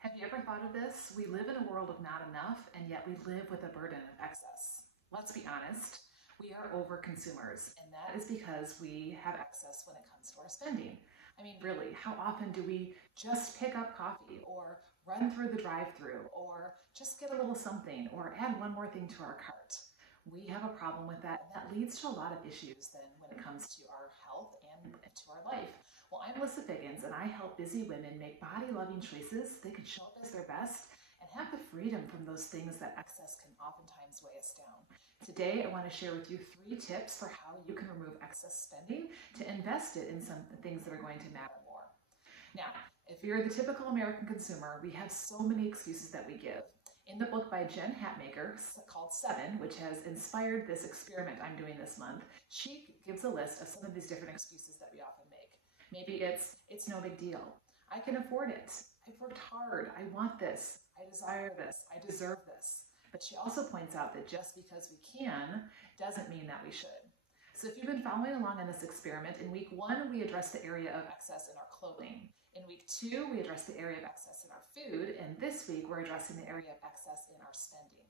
Have you ever thought of this? We live in a world of not enough, and yet we live with a burden of excess. Let's be honest, we are over consumers, and that is because we have excess when it comes to our spending. I mean, really, how often do we just pick up coffee or run through the drive-thru or just get a little something or add one more thing to our cart? We have a problem with that, and that leads to a lot of issues then when it comes to our health and to our life. Well, I'm Melissa Figgins, and I help busy women make body-loving choices they can show up as their best and have the freedom from those things that excess can oftentimes weigh us down. Today, I want to share with you 3 tips for how you can remove excess spending to invest it in some things that are going to matter more. Now, if you're the typical American consumer, we have so many excuses that we give. In the book by Jen Hatmaker called 7, which has inspired this experiment I'm doing this month, she gives a list of some of these different excuses that we often make. Maybe it's no big deal. I can afford it. I've worked hard. I want this. I desire this. I deserve this. But she also points out that just because we can doesn't mean that we should. So if you've been following along on this experiment, in week 1, we addressed the area of excess in our clothing. In week 2, we addressed the area of excess in our food. And this week, we're addressing the area of excess in our spending.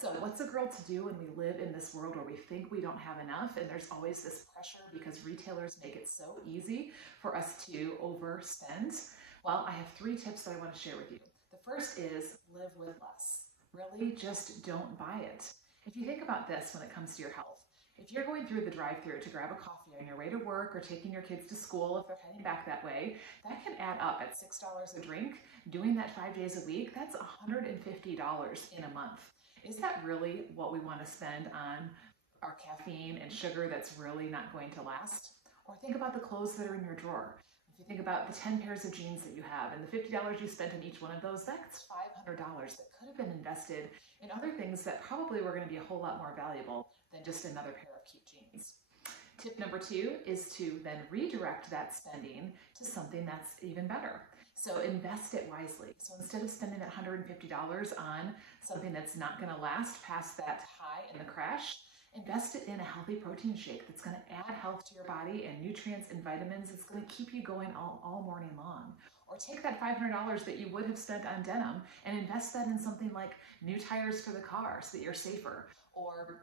So what's a girl to do when we live in this world where we think we don't have enough, and there's always this pressure because retailers make it so easy for us to overspend? Well, I have 3 tips that I want to share with you. The first is live with less. Really, just don't buy it. If you think about this when it comes to your health, if you're going through the drive-thru to grab a coffee on your way to work or taking your kids to school if they're heading back that way, that can add up at $6 a drink. Doing that 5 days a week, that's $150 in a month. Is that really what we want to spend on our caffeine and sugar that's really not going to last? Or think about the clothes that are in your drawer. If you think about the 10 pairs of jeans that you have and the $50 you spent on each one of those, that's $500 that could have been invested in other things that probably were going to be a whole lot more valuable than just another pair of cute jeans. Tip number 2 is to then redirect that spending to something that's even better. So invest it wisely. So instead of spending that $150 on something that's not going to last past that high in the crash, invest it in a healthy protein shake that's going to add health to your body and nutrients and vitamins. It's going to keep you going all morning long. Or take that $500 that you would have spent on denim and invest that in something like new tires for the car so that you're safer, or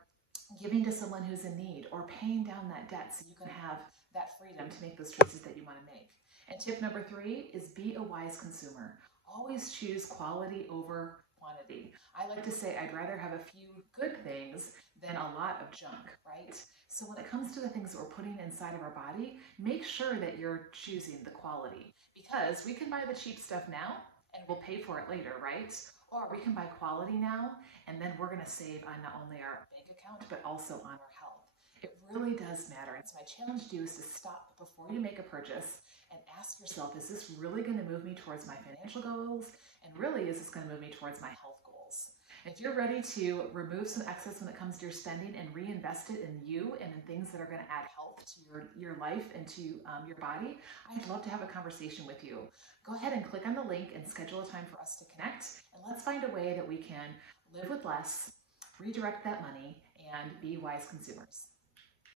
giving to someone who's in need, or paying down that debt so you can have that freedom to make those choices that you want to make. And tip number 3 is be a wise consumer. Always choose quality over quantity. I like to say I'd rather have a few good things than a lot of junk, right? So when it comes to the things that we're putting inside of our body, make sure that you're choosing the quality, because we can buy the cheap stuff now and we'll pay for it later, right? Or we can buy quality now and then we're going to save on not only our bank account, but also on our health. It really does matter. And so my challenge to you is to stop before you make a purchase and ask yourself, is this really going to move me towards my financial goals? And really, is this going to move me towards my health goals? If you're ready to remove some excess when it comes to your spending and reinvest it in you and in things that are going to add health to your life and to your body, I'd love to have a conversation with you. Go ahead and click on the link and schedule a time for us to connect. And let's find a way that we can live with less, redirect that money, and be wise consumers.